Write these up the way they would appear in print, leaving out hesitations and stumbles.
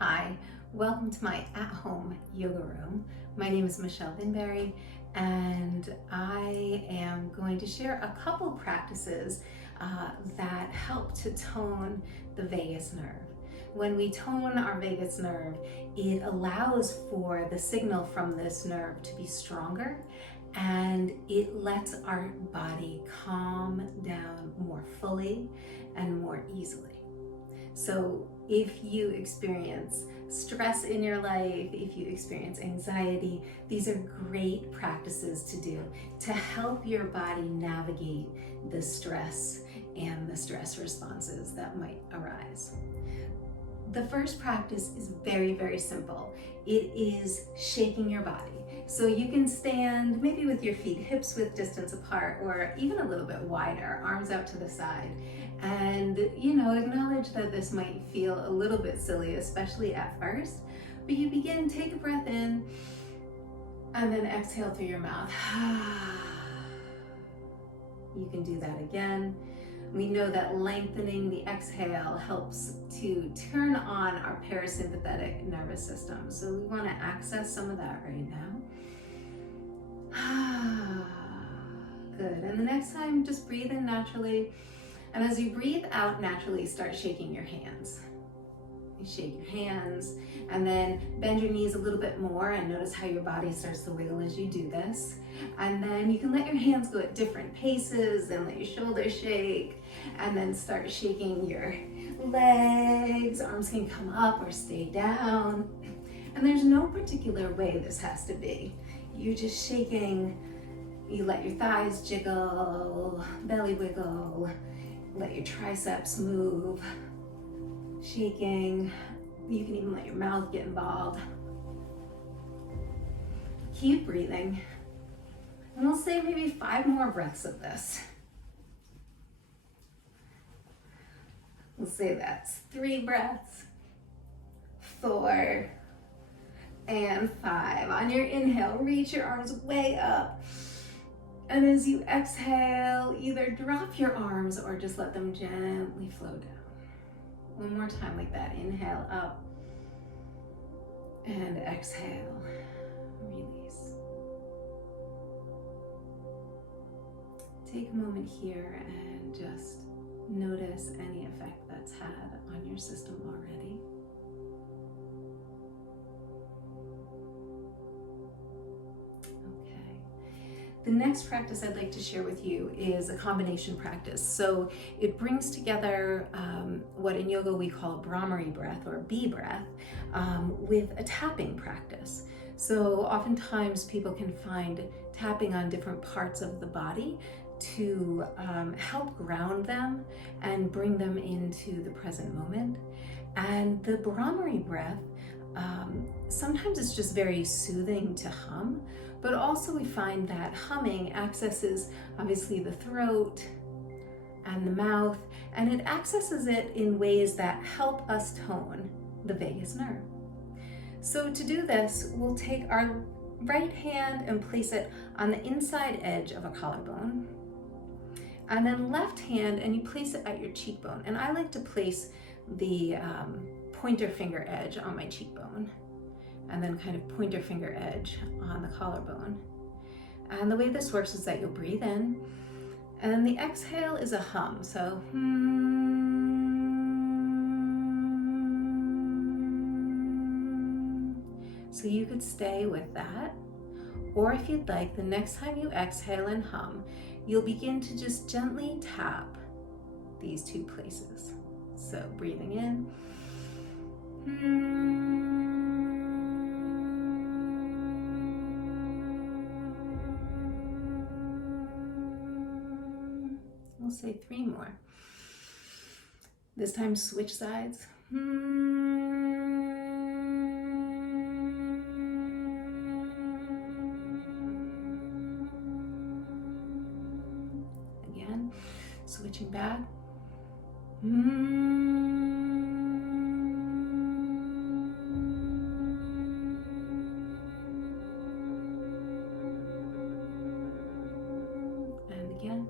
Hi, welcome to my at-home yoga room. My name is Michelle Vinberry, and I am going to share a couple practices that help to tone the vagus nerve. When we tone our vagus nerve, it allows for the signal from this nerve to be stronger, and it lets our body calm down more fully and more easily. So if you experience stress in your life, if you experience anxiety, these are great practices to do to help your body navigate the stress and the stress responses that might arise. The first practice is very, very simple. It is shaking your body. So you can stand maybe with your feet hips width distance apart, or even a little bit wider, arms out to the side. And acknowledge that this might feel a little bit silly, especially at first, but you begin, take a breath in, and then exhale through your mouth. You can do that again. We know that lengthening the exhale helps to turn on our parasympathetic nervous system. So we want to access some of that right now. Good. And the next time, just breathe in naturally. And as you breathe out naturally, start shaking your hands. You shake your hands and then bend your knees a little bit more, and notice how your body starts to wiggle as you do this. And then you can let your hands go at different paces and let your shoulders shake, and then start shaking your legs. Arms can come up or stay down. And there's no particular way this has to be. You're just shaking. You let your thighs jiggle, belly wiggle, let your triceps move, shaking. You can even let your mouth get involved. Keep breathing. And we'll say maybe 5 more breaths of this. We'll say that's 3 breaths, 4, and 5. On your inhale, reach your arms way up. And as you exhale, either drop your arms or just let them gently flow down. One more time like that. Inhale up and exhale. Release. Take a moment here and just notice any effect that's had on your system already. The next practice I'd like to share with you is a combination practice. So it brings together what in yoga we call Brahmari breath or bee breath with a tapping practice. So oftentimes people can find tapping on different parts of the body to help ground them and bring them into the present moment. And the Brahmari breath, sometimes it's just very soothing to hum, but also we find that humming accesses obviously the throat and the mouth, and it accesses it in ways that help us tone the vagus nerve. So to do this, we'll take our right hand and place it on the inside edge of a collarbone, and then left hand, and you place it at your cheekbone. And I like to place the pointer finger edge on my cheekbone, and then kind of pointer finger edge on the collarbone. And the way this works is that you'll breathe in, and then the exhale is a hum. So, So you could stay with that. Or if you'd like, the next time you exhale and hum, you'll begin to just gently tap these 2 places. So breathing in. We'll say 3 more. This time switch sides. Again, switching back. And again.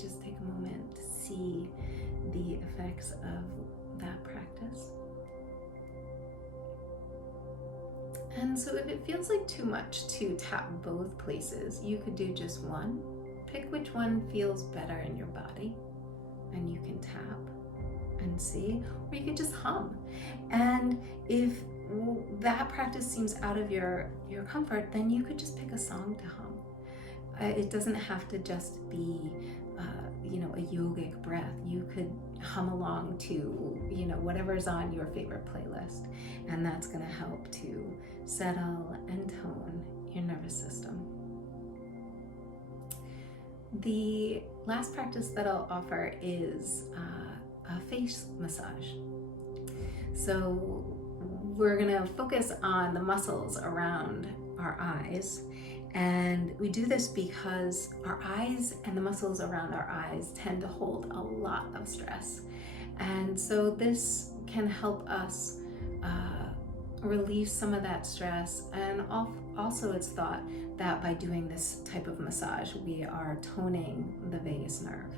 just take a moment to see the effects of that practice. And so if it feels like too much to tap both places, you could do just one. Pick which one feels better in your body, and you can tap and see, or you could just hum. And if that practice seems out of your comfort, then you could just pick a song to hum. It doesn't have to just be a yogic breath. You could hum along to whatever's on your favorite playlist, and that's going to help to settle and tone your nervous system. The last practice that I'll offer is a face massage. So we're going to focus on the muscles around our eyes. And we do this because our eyes and the muscles around our eyes tend to hold a lot of stress. And so this can help us release some of that stress. And also it's thought that by doing this type of massage, we are toning the vagus nerve.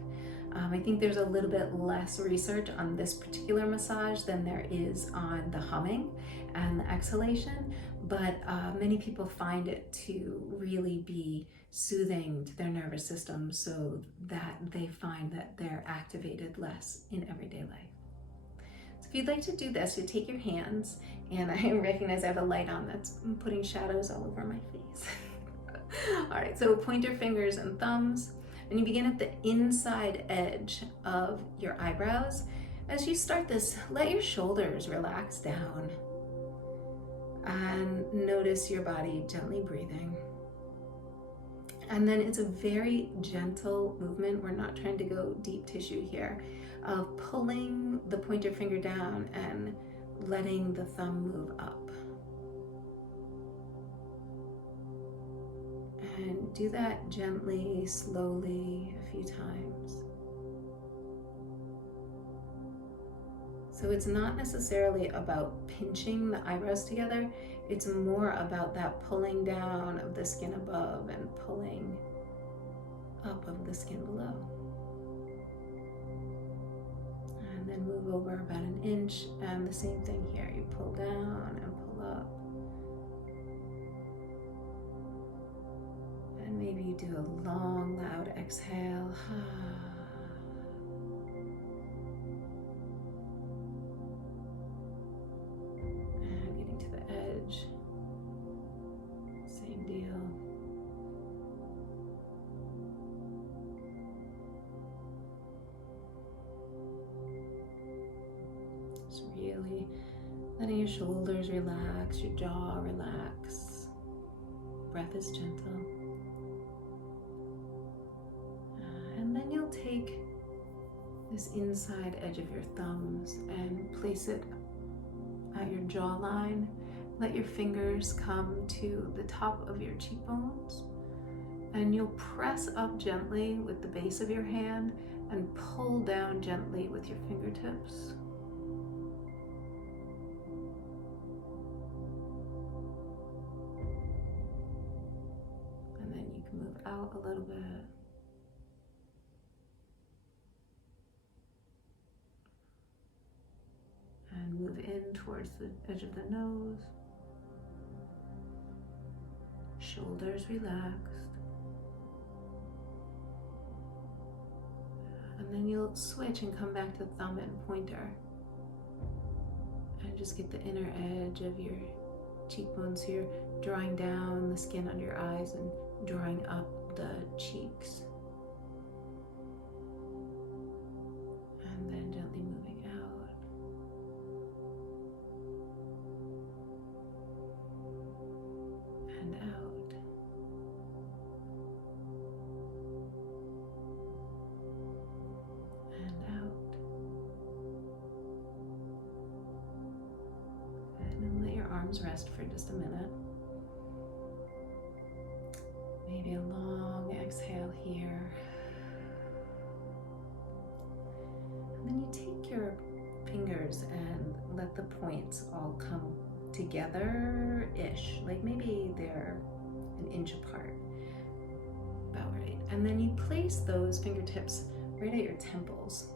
I think there's a little bit less research on this particular massage than there is on the humming and the exhalation, but many people find it to really be soothing to their nervous system so that they find that they're activated less in everyday life. So if you'd like to do this, you take your hands, and I recognize I have a light on that's putting shadows all over my face. All right, so point your fingers and thumbs, and you begin at the inside edge of your eyebrows. As you start this, let your shoulders relax down and notice your body gently breathing. And then it's a very gentle movement. We're not trying to go deep tissue here, of pulling the pointer finger down and letting the thumb move up. And do that gently, slowly, a few times. So it's not necessarily about pinching the eyebrows together. It's more about that pulling down of the skin above and pulling up of the skin below. And then move over about an inch, and the same thing here. You pull down and pull up. And maybe you do a long, loud exhale. And getting to the edge. Same deal. Just really letting your shoulders relax, your jaw relax. Breath is gentle. And then you'll take this inside edge of your thumbs and place it at your jawline. Let your fingers come to the top of your cheekbones, and you'll press up gently with the base of your hand and pull down gently with your fingertips. And then you can move out a little bit. And move in towards the edge of the nose. Shoulders relaxed. And then you'll switch and come back to thumb and pointer. And just get the inner edge of your cheekbones here, drawing down the skin under your eyes and drawing up the cheeks. And then gently moving out. And out. And out. And then let your arms rest for just a minute. Maybe a long exhale here. And then you take your fingers and let the points all come together-ish, like maybe they're an inch apart, about right. And then you place those fingertips right at your temples.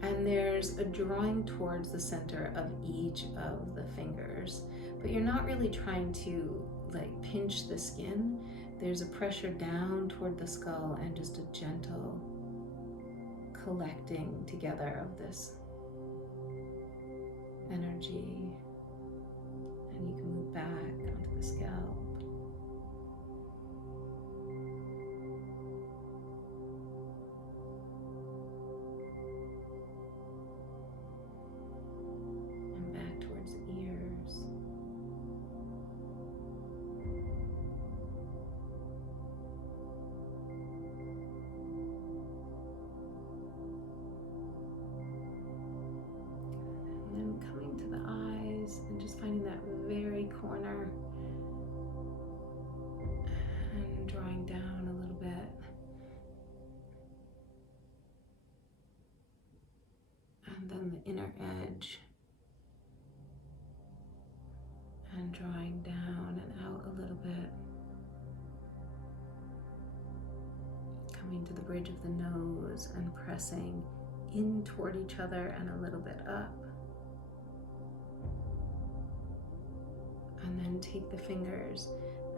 And there's a drawing towards the center of each of the fingers, but you're not really trying to like pinch the skin. There's a pressure down toward the skull and just a gentle collecting together of this energy. And you can move back onto the scalp. And back towards the ears. And then coming to the eyes and just finding that very corner and drawing down a little bit. And then the inner edge and drawing down and out a little bit. Coming to the bridge of the nose and pressing in toward each other and a little bit up. And then take the fingers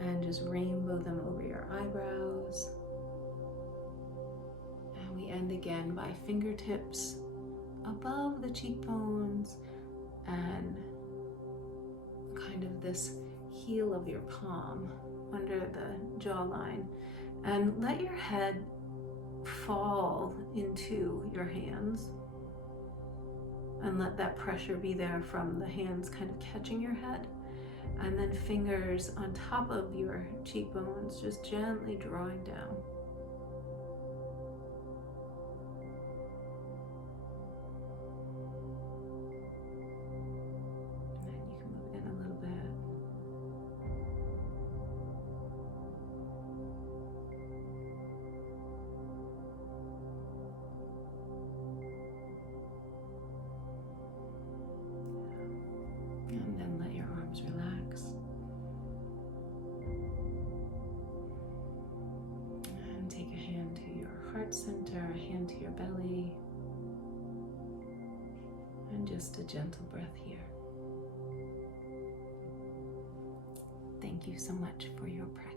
and just rainbow them over your eyebrows. And we end again by fingertips above the cheekbones and kind of this heel of your palm under the jawline. And let your head fall into your hands. And let that pressure be there from the hands kind of catching your head. And then fingers on top of your cheekbones, just gently drawing down. And then you can move in a little bit. And then let your arms relax. And take a hand to your heart center, a hand to your belly. And just a gentle breath here. Thank you so much for your practice.